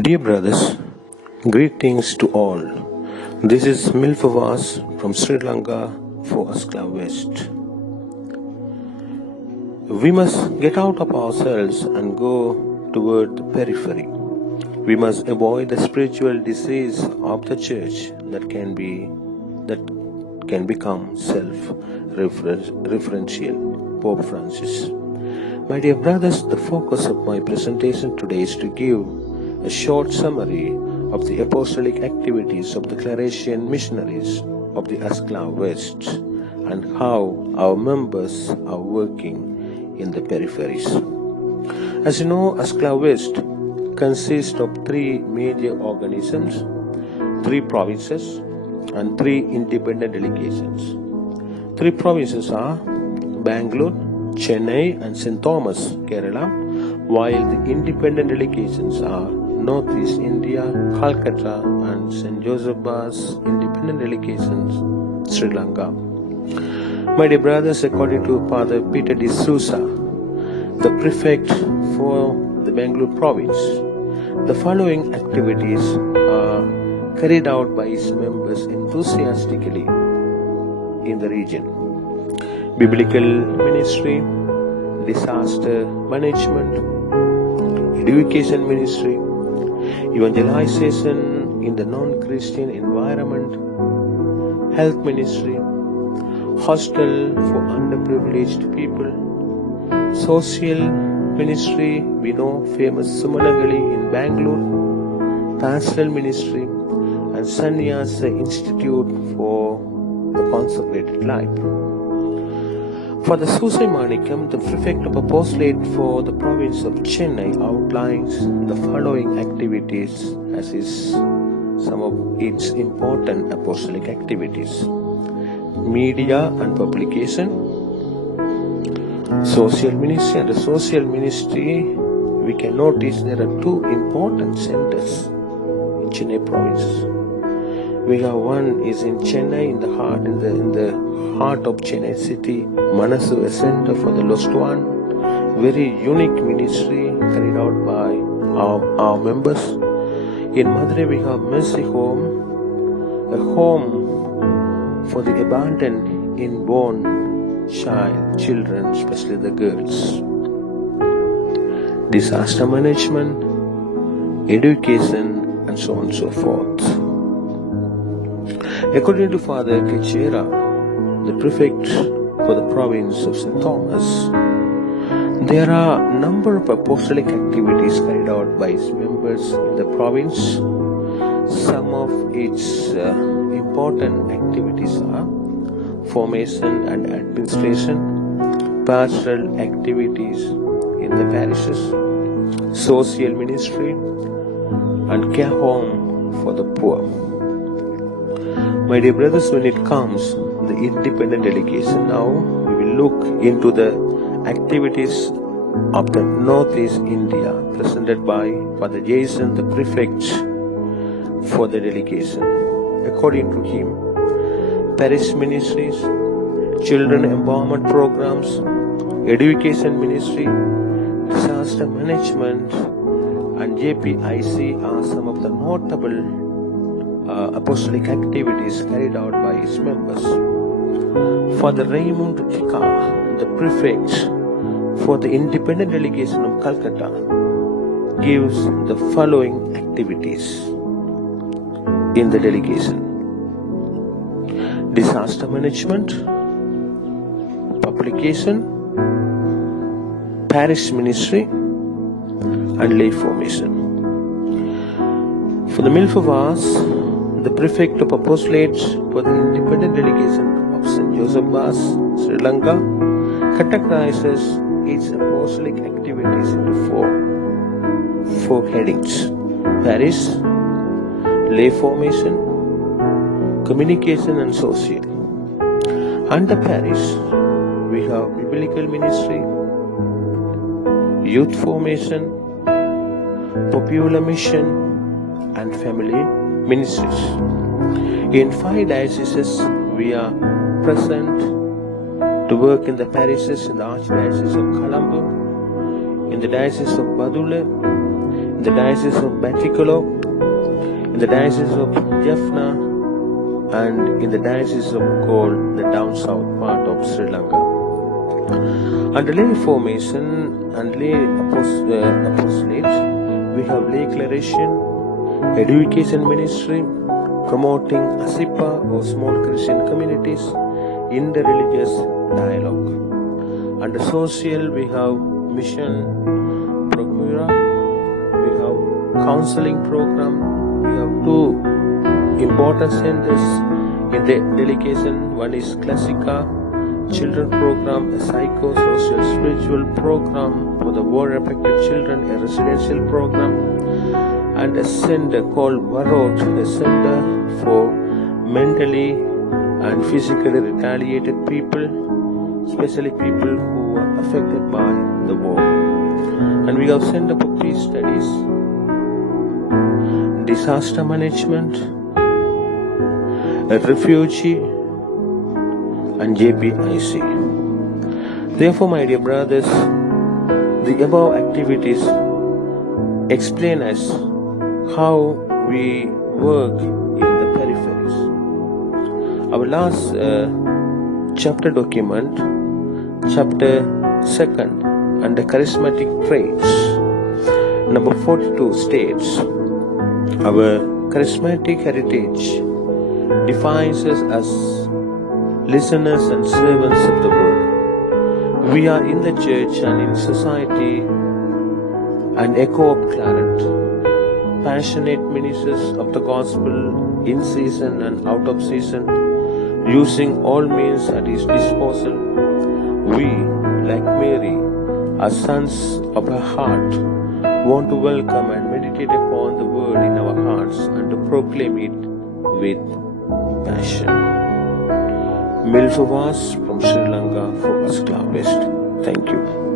Dear brothers, greetings to all. This is Milfavas from Sri Lanka for Askla West. We must get out of ourselves and go toward the periphery. We must avoid the spiritual disease of the church that can become self-referential. Pope Francis. My dear brothers, the focus of my presentation today is to give a short summary of the apostolic activities of the Claretian missionaries of the Askla West and how our members are working in the peripheries. As you know, Askla West consists of 3 major organisms, 3 provinces and 3 independent delegations. 3 provinces are Bangalore, Chennai and St. Thomas, Kerala, while the independent delegations are Northeast India, Calcutta and St. Joseph's independent delegations, Sri Lanka. My dear brothers, according to Father Peter D'Souza, the prefect for the Bangalore province, the following activities are carried out by his members enthusiastically in the region: biblical ministry, disaster management, education ministry, evangelization in the non-Christian environment, health ministry, hostel for underprivileged people, social ministry, we know famous Sumanagali in Bangalore, pastoral ministry and Sannyasa Institute for the consecrated life. Father Susai Manikam, the prefect of apostolate for the province of Chennai, outlines the following activities as is some of its important apostolic activities: media and publication, social ministry. And the social ministry, we can notice there are 2 important centers in Chennai province. We have one is in Chennai, in the heart of Chennai city, Manasu, a center for the lost one. Very unique ministry carried out by our members. In Madurai we have Mercy Home, a home for the abandoned inborn children, especially the girls. Disaster management, education and so on and so forth. According to Father Kechera, the prefect for the province of St. Thomas, there are a number of apostolic activities carried out by its members in the province. Some of its important activities are formation and administration, pastoral activities in the parishes, social ministry and care home for the poor. My dear brothers, when it comes the independent delegation, now we will look into the activities of the Northeast India presented by Father Jason, the prefect for the delegation. According to him, parish ministries, children empowerment programs, education ministry, disaster management and JPIC are some of the notable apostolic activities carried out by his members. Father Raymond Eka, the prefect for the independent delegation of Calcutta, gives the following activities in the delegation: disaster management, publication, parish ministry and lay formation. For the Milfavas, the prefect of apostolate for the independent delegation of St. Joseph's, Sri Lanka, categorizes its apostolic activities into four headings: parish, lay formation, communication and social. Under parish, we have biblical ministry, youth formation, popular mission and family ministries. In 5 dioceses, we are present to work in the parishes in the Archdiocese of Colombo, in the Diocese of Badula, in the Diocese of Batticolo, in the Diocese of Jaffna, and in the Diocese of Galle, the down south part of Sri Lanka. Under lay formation and lay apostolate, we have lay cleration, education ministry, promoting ASIPA or small Christian communities, interreligious dialogue. Under social, we have mission procura, we have counseling program, we have two important centers in the delegation. One is Classica children program, a psychosocial spiritual program for the war-affected children, a residential program, and a center called Varot, a center for mentally and physically retaliated people, especially people who are affected by the war. And we have Center for Peace Studies, disaster management, a refugee, and JPIC. Therefore, my dear brothers, the above activities explain us how we work in the peripheries. Our last chapter document, chapter 2nd, under charismatic traits, number 42 states, our charismatic heritage defines us as listeners and servants of the word. We are in the church and in society an echo of Clarence, passionate ministers of the gospel in season and out of season, using all means at his disposal. We, like Mary, are sons of her heart, want to welcome and meditate upon the word in our hearts and to proclaim it with passion. Milfavas from Sri Lanka for Askla West. Thank you.